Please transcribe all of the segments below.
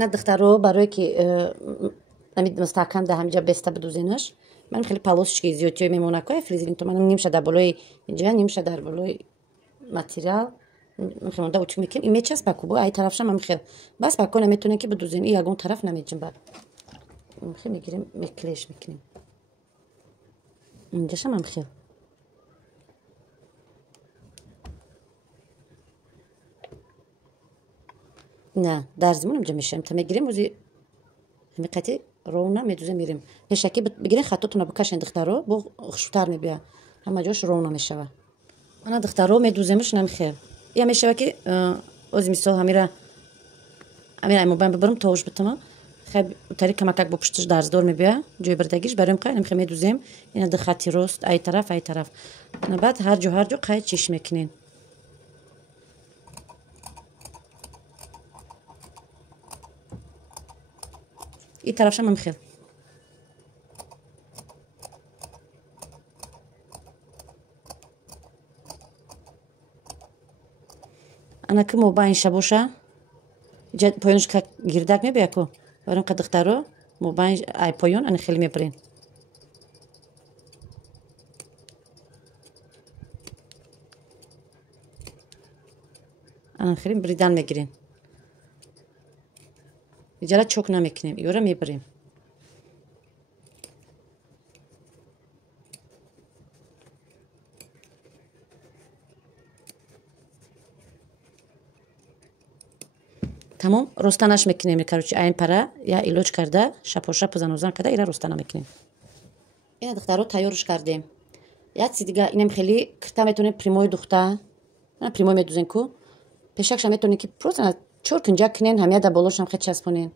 نه دخترو برای که نمید مستحکم ده همینجا بسته بدوزینش. من خیلی پالوسش زیادی میمونه که فریزین تو منم نمیشه در بالای اینجا نمیشه در بالای ماتریال میخوام اونجا چی میکنم این میچس بکوبو ای طرفش هم میخوام بس بکنم میتونه که بدوزین این یگون طرف نمیجیم بعد میخوام میگیریم میکلش میکنیم اینجاش هم میخوام نه در زمان اینجا میشم تا میگیریم وزی میقتی رونا میدوزه میریم هشکی بگیرین خطوتون بکشین دخترو بو خوشتر میبیا همه جاش رونا میشوه انا دخترو میدوزمش نمیخوام یا میشه که از مثال همیرا ایمو ببرم توش بتمام خب طریق کمک با پشتش درز دور میبیا جوی بردگیش بریم قایم نمیخوام میدوزیم اینا دخاتی راست ای طرف انا بعد هر جو قاید چش میکنین این طرفش هم میخوام انا که موبایل شبوشه جد پایونش که گردک میبیا کو برام که دخترو موبایل ای پایون انا خیلی میبرین انا خیلی بریدن میگیرین اینجا چوک نمیکنیم یورا میبریم تمام رستنش میکنیم کاروچی این پره یا ایلوچ کرده شپ زنوزن کرده اینا رستنا میکنیم اینا دخترو تیارش کردیم یا چیز دیگه اینم خیلی کرتا میتونه پریموی دختر نه پریموی میدوزین کو پیشکش میتونه که پروسنا چور کنجا کنین همه دا بولوش هم خیلی چسبونین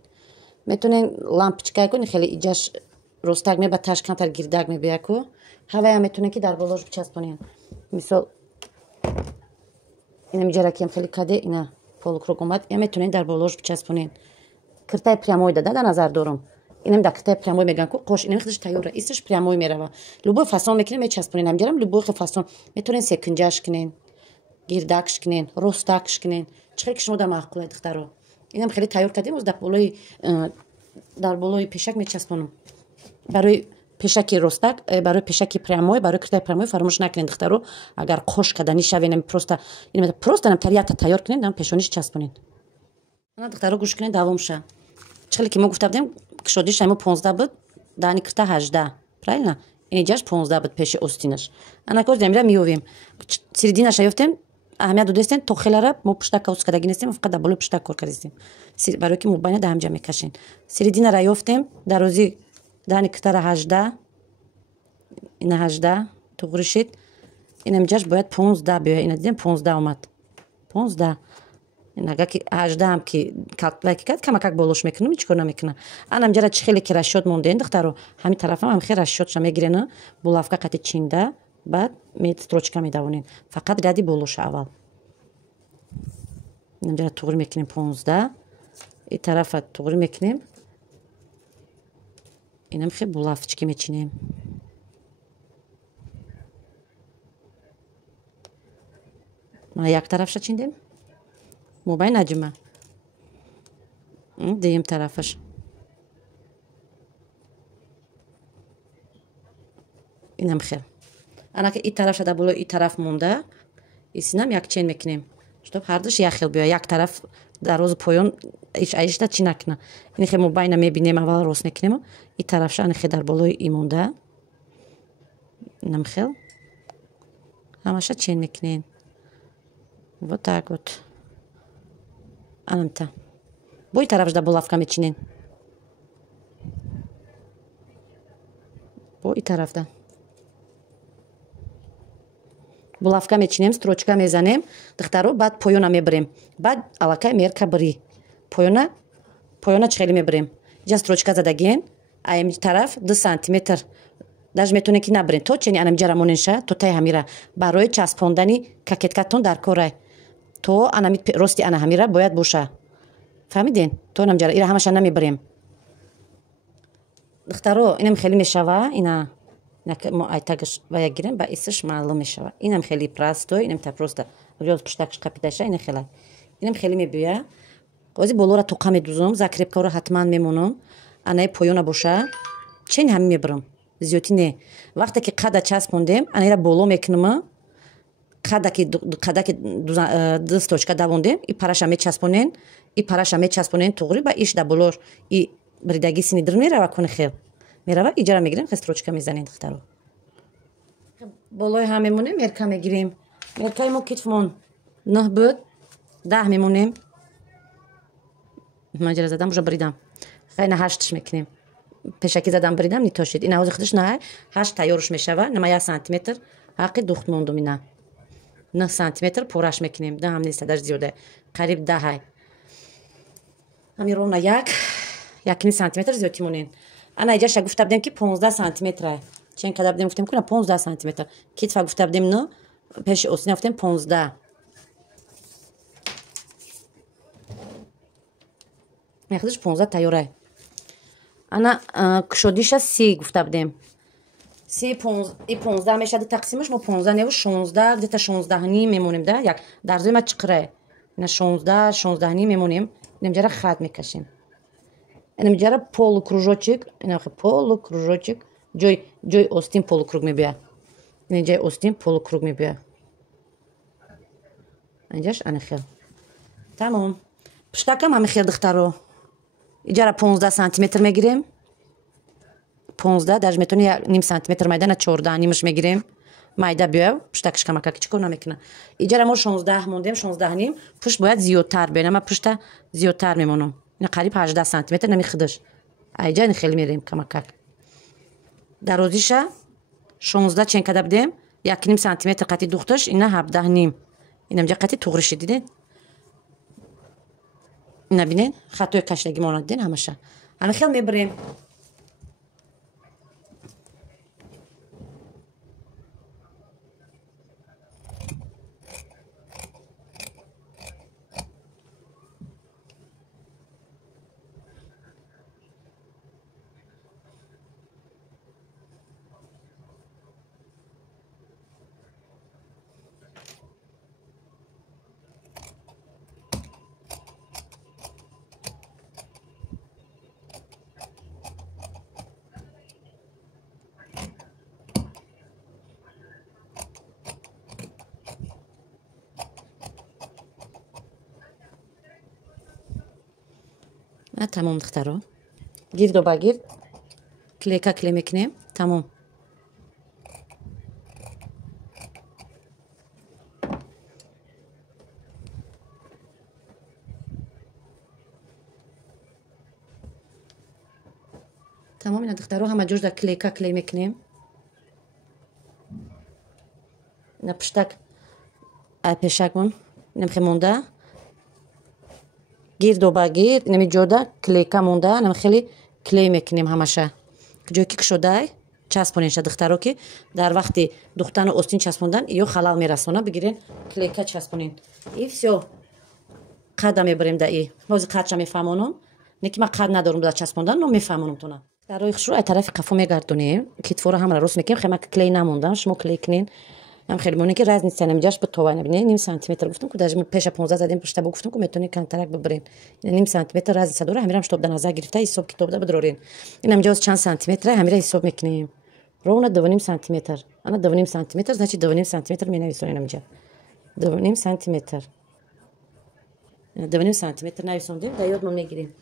میتونین لامپچکای کنین خیلی ایجاش رستگ میبا تشکنتر گردگ میبیا کو هوا هم میتونه که در بولوش بچسبونین مثال اینم جرا که خیلی کده اینا полукругомат я метунин дар болош бичаспонин киртаи прямой дада да назар дорам инам да киртаи прямой меган ку қош инам худаш тайёра исташ прямой мерава любой фасон мекунем мечаспонин ҳамҷарам любой хел фасон метунин секунҷаш кунин гирдакш кунин ростакш кунин чӣ хел ки шумо да маъқулай духтаро инам хеле тайёр кардем оз дар болои пешак мечаспонам барои пешаки ростак барои пешаки прямой барои киртаи прямой фаромӯш накунед духтаро агар қош кардани шаве просто нам тарията тайёр кунед нам пешониш часпонед ана духтаро гӯш кунед давом ша чӣ ки мо гуфта будем кушодиш мо 15 буд дани кирта 18 правильно инҷаш 15 буд пеши остинаш ана кор демира миёвем серединаша ёфтем аҳамият додастем то хелара мо пуштака уз кардаги нестем фақат дар болои пуштак кор кардастем барои ки мубайна да ҳамҷа мекашем серединара ёфтем дарози дани киртара 18 ина 18 туғри шид инам ҷаш бояд 15 биёя ина дидем 15 омад 15 инага ки 18 ам ки калкулятор кард камакак болош мекунам ҳеҷ кор намекунам анам ҷара чӣ хеле ки расшод мондаен духтаро ҳамин тарафам ҳам хел расшодша мегирена булавка қати чинда баъд строчка медавонен фақат ради болоша аввал инам ҷара туғри мекунем 15 ин тарафа туғри мекунем инам хел булавчики мечинем ма як тарафша чиндем мобай наҷума дуюм тарафаш инам хел анака ин тарафша дар болои ин тараф монда исинам як чен мекунем чтоб ҳардуш як хел биёя як тараф дар рози поён аишта чӣ накуна ин хел мобайна мебинем аввал рост мекунем ин тарафша ана хел дар болои ин монда инам хел ҳамаша чен мекунем вот так вот анамта бо ин тарафш дар булавка мечинем бо ин тарафда булавка мечинем строчка мезанем духтаро баъд поёна мебарем баъд аллакай мерка бирӣ поёна чӣ хеле мебарем ҷа строчка задагиен аим тараф 2 сантиметр даже метавонем ки набарем то чени анамҷара моненша то таи ҳамира барои часпондани кокеткатон дар корай то анами рости ана ҳамира бояд боша фаҳмиден то анамҷара ира ҳамаша намебарем духтаро инам хеле мешава ина мо айтагаш вая гирем ба исташ маълум мешава инам хеле простой инам та просто пуштакш қапидаша ина хела инам хеле мебиёя قاضی بالا را توقع میدوزم زکرپکا را حتما میمونم انای پایون باشه چین هم میبرم زیادی نه وقتی که قد چسبوندیم انای را بالا میکنم قد که دستوچکا دووندیم این پرش هم میچسبونین این پرش هم میچسبونین توغری با ایش در بالار این بریدگی سینی در میره کنه خیل میره ایجا را میگیریم خستروچکا میزنین دخترو بالای هم میمونیم مرکا میگیریم مرکای ما کتفمون 9 بود 10 میمونیم ماجرا زدم بجا بریدم خیلی 8 میکنیم پیشکی زدم بریدم نیتاشید این حوض خودش نه 8 تیارش میشوه نما 1 سانتی متر حقی دوخت موندم اینا 9 سانتی متر پورش میکنیم ده هم نیست در زیاده قریب 10 های همین رونا 1 سانتی متر زیادی مونین انا اینجا گفته بودم که 15 سانتی متره چون کدا بودم گفتم کنه 15 سانتی متر کیت گفته بودم نه پیش اوسین گفتم 15 میخوادش 15 تیاره انا کشودیش 30 گفته بودم 30 15 میشه تقسیمش ما 15 نه 16 گفته 16 نیم میمونیم ده یک درزوی ما چقره نه 16 نیم میمونیم اینجا خط میکشیم اینجا полукружочек اینا полукружочек جای остин полукруг میبیا اینجا остин полукруг میبیا اینجاش انا خیل تمام پشتکم هم خیل دخترو اینجا 15 سانتی متر میگیریم 15 даже میتونی نیم سانتی متر میده نه 14 نیمش میگیریم майда بیاو پشتکش کمک کچکو نمیکنه اینجا ما 16 موندیم 16 نیم پشت باید زیادتر بینه ما پشت زیادتر میمونم این قریب 18 سانتی متر نمیخدش اینجا این خیلی میریم کمک درازیش 16 چند کده بدیم 1 نیم سانتی متر قطی دوختش اینا 17 نیم اینجا قطی توغرش دیدین اینا ببینین خطای کشلگی مانند دین همشه انا خیلی میبریم تمام دخترو گیرد و باگیرد کلیکا کلی میکنیم تمام تمام اینا دخترو همه جور در کلیکا کلی میکنیم اینا پشتک پیشکمون نمیخی مونده گیرد و باگیرد نمی جودا کلیکا مونده نمی خیلی کلی میکنیم همشه جایی که شده چسبونینش دخترو که در وقتی دختن و استین چسبوندن یا خلال میرسونه بگیرین کلیکا چسبونین این все قد میبریم در ای باز قدش میفهمونم نیکی من قد ندارم در چسبوندن نو میفهمونم تونه در روی خشرو طرف قفو میگردونیم کتفو رو هم را راست میکنیم خیلی کلی نموندن شما کلی کنین هم خیلی مونی که راز نیستن اینجاش به تو ببینید نیم سانتی متر گفتم که داش پیش 15 زدیم پشت با گفتم که میتونی کانترکت ببرین نیم سانتی متر راز صدور همیرم شتاب در نظر گرفته حساب کتاب ده بدرورین اینم جاز چند سانتی متر همیرا حساب میکنیم رون 2 سانتی متر انا 2 سانتی متر значит 2 سانتی متر مینویسم اینجا 2 سانتی متر 2 سانتی متر نویسوندیم در یاد میگیریم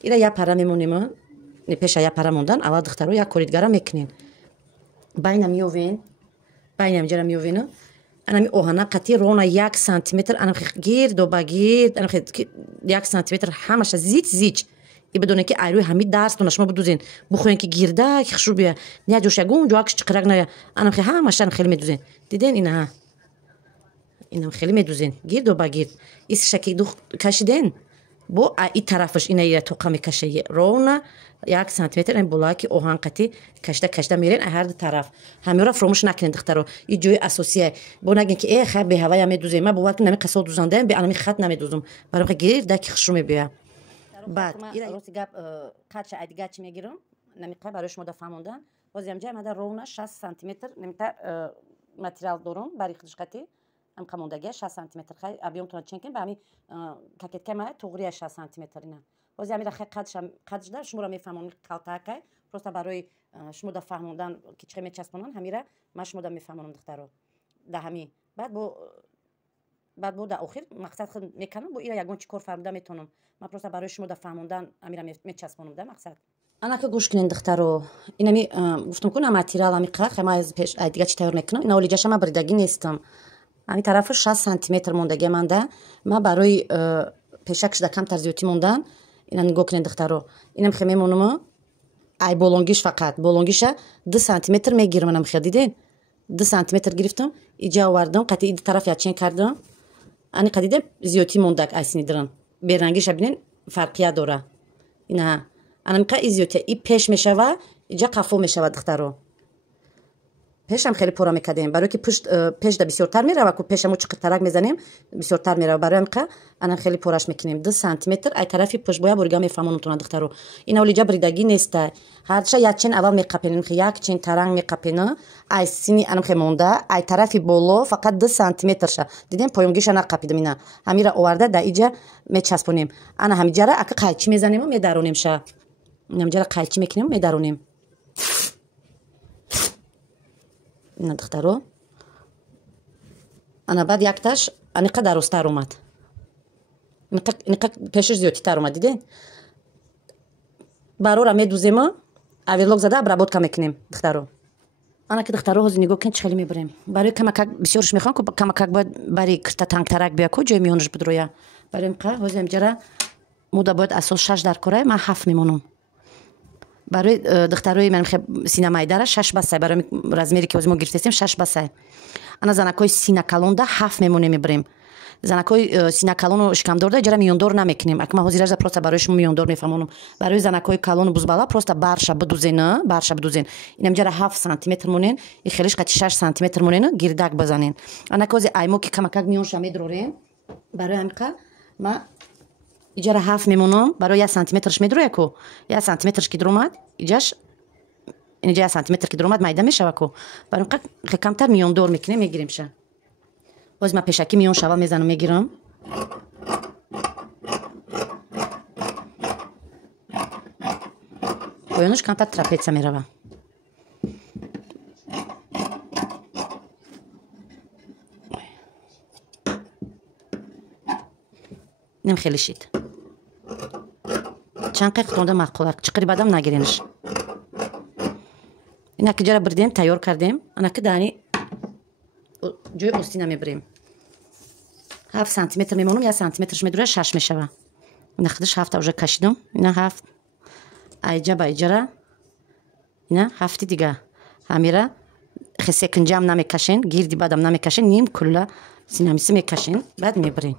اینا یا پرا میمونیم نه پیش یا پرا موندن اول دخترو یا کوریدگارا میکنین باینم میوین باینم جرم میوینه انا می اوهانا قطی رونا 1 سانتی متر انا گیرد و باگیرد انا 1 سانتی متر همش زیچ ای بدونه که ایروی همین درس تو شما بدوزین بخورین که گیرده که خشو بیا نه جوشگون جواکش چقرق نه انا همش خیلی میدوزین دیدین اینا اینم خیلی میدوزین گیرد و باگیرد ایس شکی دو کشیدین با این طرفش اینا توقع میکشه رونا 1 سانتی متر این بلاکی اوهان قطی کشته میرین هر دو طرف همه را فراموش نکنین دخترو این جوی اساسیه با نگین که ای خب به هوا میدوزیم ما بوقت نمی قصو دوزنده به انا خط نمیدوزم برام گیر دکی خشو میبیا بعد این روسی گپ قدش ادیگه چی میگیرم نمیقه براش مدا فهموندن بازم جای مدا رونا 60 سانتی متر نمیتا ماتریال دارم برای خودش قطی ام قموندگی 6 سانتی متر خیلی ابیوم تون چنکن به همین کاکت کما توغری 6 سانتی متر اینا واسه همین خیلی قدش دار شما رو میفهمون کالتاکای پروستا برای شما دا فهموندن که چه میچسبونن همیره ما شما دا میفهمونم دخترو ده همین بعد در آخر مقصد خود میکنم با اینا یگان چیکار فهمیده میتونم ما پروستا برای شما دا فهموندن همیره میچسبونم ده مقصد انا که گوش کنین دخترو اینا می گفتم کنم ماتریال میقه خما از پیش دیگه چی تیار میکنم اینا ولی جاشم بردگی نیستم همین طرف 6 سانتی متر موندگی مانده ما برای پیشکش دا کم ترزیوتی موندن اینا نگاه کنین دخترو اینم خیلی میمونم ای بولونگیش فقط بولونگیش 2 سانتی متر میگیرم منم خیلی دیدین 2 سانتی متر گرفتم اینجا آوردم قطعی این طرف یاچین کردم ani qadide ziyoti mondak aysinidran berangish binin farqiya dora ina anamqa ziyoti i pesh meshava ija qafo meshava dixtaro пешам хеле пора мекардем барои ки пеш да бисёртар мерава ку пешаму чиқиртарак мезанем бисёртар мерава бароям ка анам хеле пораш мекунем 2 сантиметр ай тарафи пешбоя бурга мефаҳмонам тона духтаро ина олиҷа бридаги неста ҳарча якчен аввал меқапенем якчен таранг меқапена ай сини анам хе монда ай тарафи боло фақат 2 сантиметр ша дидем поёмгиша нақапидам ина ҳамира оварда да иҷа мечаспонем ана ҳамиҷара ака қайчи мезанему медаронем ша ҳамиҷара қайчи мекунем медаронем ина духтаро ана баъд якташ аниқа даростар омад иниқа пешаш зиёдтар омад дидед барора медузему аверлок зада обработка мекунем духтаро ана ки духтаро ҳозир нигоҳ кунед чӣ хеле мебарем барои камакак бисёрш мехоҳам ку камакак бояд бари кирта тангтарак бия ку ҷои миёнаш бидроя барои қа ҳозир ҳамҷара муда бояд асос 6 дар кора ман 7 мемонам барои духтарои ман синамайдара 6 басай барои размере ки ҳозир мо гирифтастем 6 басай ана занакои синакалонда 7 мемонем мебарем занакои синакалону шикамдорда ҷара миёндор намекунем ак ман ҳозираш просто барои шумо миёндор мефаҳмонам барои занакои калону бузбала просто барша бидузен инам ҷара 7 сантиметр монен и хелиш қати 6 сантиметр монен гирдак базанен ана ки ҳозир аймо ки камакак миёнша медрорем барои ҳамиқа ма иҷара 7 мемонам барои 1 сантиметрш медроя ку 1 сантиметрш ки дромад иҷаш инҷа 1 сантиметр ки дромад майда мешава ку барои ҳамиқа хе камтар миёндор мекунем мегиремша ҳозир ман пешакӣ миён шавал мезанам мегирам поёнаш камтар трапеция мерава инам хеле шид чанд қиқ тонда маъқул чиқири бадам нагиренаш ина ки ҷара бирдем тайёр кардем ана ки дани ҷои остина мебирем 7 сантиметр мемонам 1 сантиметрш медура 6 мешава ина худаш 7 уже кашидам ина 7 айҷа ба иҷара ина 7 дига ҳамира хесекинҷам намекашен гирди бадам намекашен ним кулла синамиси мекашен баъд мебирем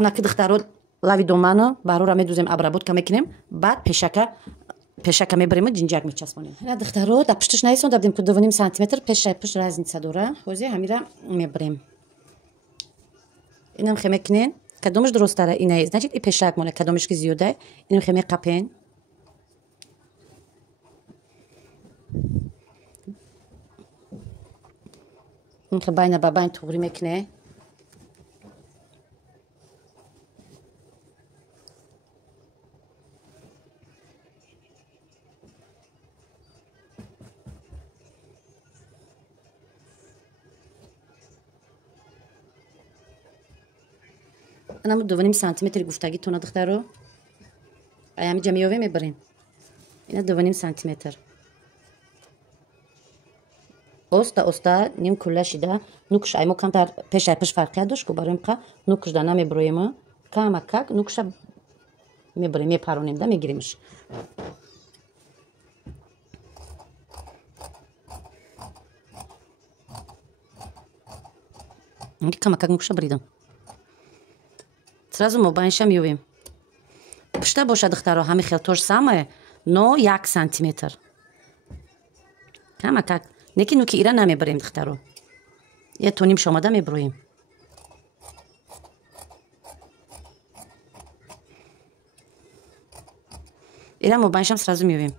ана ки духтаро лави домано барора медузем обработка мекунем баъд пешака мебарем ҷинҷак мечаспонем ина духтаро да пушташ наисон дабдем ку 2 сантиметр пешай пушт разница дора ҳозир ҳамира мебарем инам хе мекунен кадомаш дурусттара ина значит и пешак моне кадомаш ки зиёда инам хе меқапен ин хе байна ба байн туғри мекуне анаму 2 сантиметри гуфтагитона духтаро аями миёве мебарем ина 2 сантиметр оста оста ним кулла шида нукш аймо камтар пешай пеш фарқия дошт ку барои қа нукшда намеброема камакак нукша мебарем мепаронем да мегиремш камакак нукша бридам сразу мобайнша миёвем пушта боша духтаро ҳами хел то же самое но 1 сантиметр камакак не ки нуки ира намебарем духтаро я то нимш омада меброем ира мобайншам сразу миёвем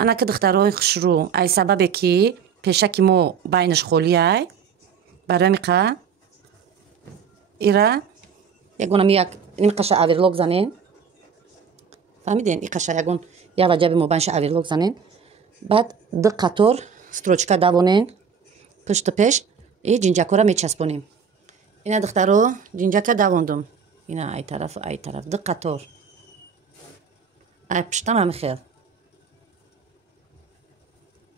ана ки духтарои хушрӯ ай сабабе ки пешаки мо байнаш холиай барои миқа ира ягона ин қаша аверлок занен фаҳмиден и қаша ягон я ваҷаби мо байнаша аверлок занен баъд ду қатор строчка давонен пушту пеш и ҷинҷакҳоро мечаспонем. Ина духтаро ҷинҷака давондум ина ай тараф ду қатор ай пуштам ҳамихел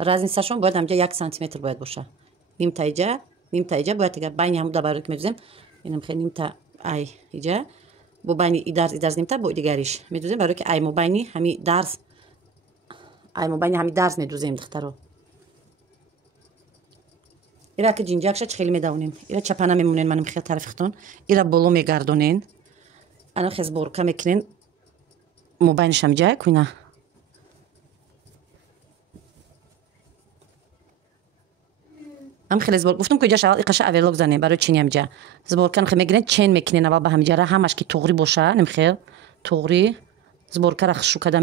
разницашон бояд ҳамҷа 1 сантиметр бояд боша. Нимта иҷа бояд ага байни ҳамун дабаро ки медӯзем инам хел нимта ай иҷа бо байни и дарз нимта бо дигариш медӯзем барои ки ай мо байни ҳами дарз медӯзем духтаро. ира ки ҷинҷакша чӣ хеле медавонем ира чапана мемонен маним хел тарафихтон ира боло мегардонен ана хел сборка мекунен мо байниш ҳамҷа куина ам хеле збор гуфтум ки иҷаш аввал иқаша аверлок занем барои чини ҳамҷа зборка нахел мегирен чен мекунен аввал ба ҳамҷара ҳамаш ки туғри боша нимхел туғри зборкара хушрӯ када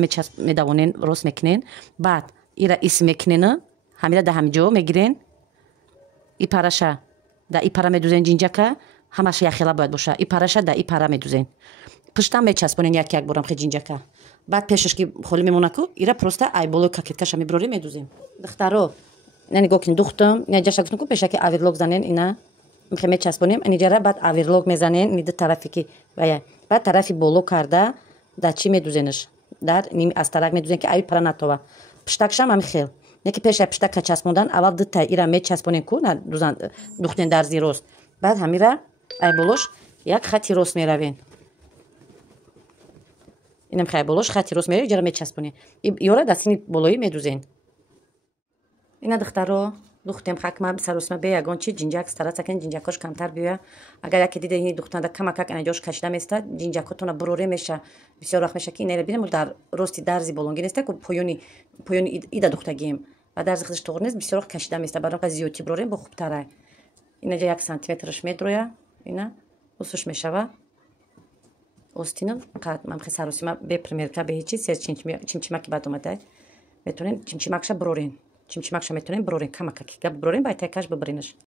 медавонен рост мекунен баъд ира ис мекунен ҳамира да ҳамҷо мегирен ипараша да ипара медӯзен ҷинҷака ҳамаш яхела бояд боша ипараша да ипара медӯзен пуштам мечаспонен як борам хе ҷинҷака баъд пешаш ки холӣ мемона ку ира просто ай болои кокеткаша мебирорем медӯзем духтаро ина нигоҳ кунед духтум ина ҷаша гуфтум ку пешаки аверлок занен ина михе мечаспонем инҷара баъд аверлок мезанен ини ду тарафи ки вая баъд тарафи боло карда дар чӣ медӯзенаш дар ними астарак медӯзен ки ай пара натова пуштакшам ҳамихел яке пешай пуштака часпондан аввал дута ира мечаспонен ку духтен дарзи рост баъд ҳамира ай болош як хати рост меравен инам хай болош хати рост меравен иҷара мечаспонен ёра дар сини болоӣ медӯзен. Ина духтаро духтем хакма саросима бе ягон чи ҷинҷак старатса кен ҷинҷакош камтар биёя агар яке дида ини духтанда камакак ина ҷош кашида места ҷинҷакотона буроре меша бисёр вақт меша ки инера бинем дар рости дарзи болонгӣ неста ку поёни ида духтагием ва дарзи худаш тоғри нест бисёр вақт кашида места барои қа зиёдтӣ бурорем бо хубтарай инаҷа 1 сантиметраш медроя ина усуш мешава остинов қад мамхе саросима бе примерка бе ҳечи се чимчимаки бад омадай метонен чимчимакша бурорен чимчимакша метонем бурорен камакак гап бурорен байтайкаш бибиринаш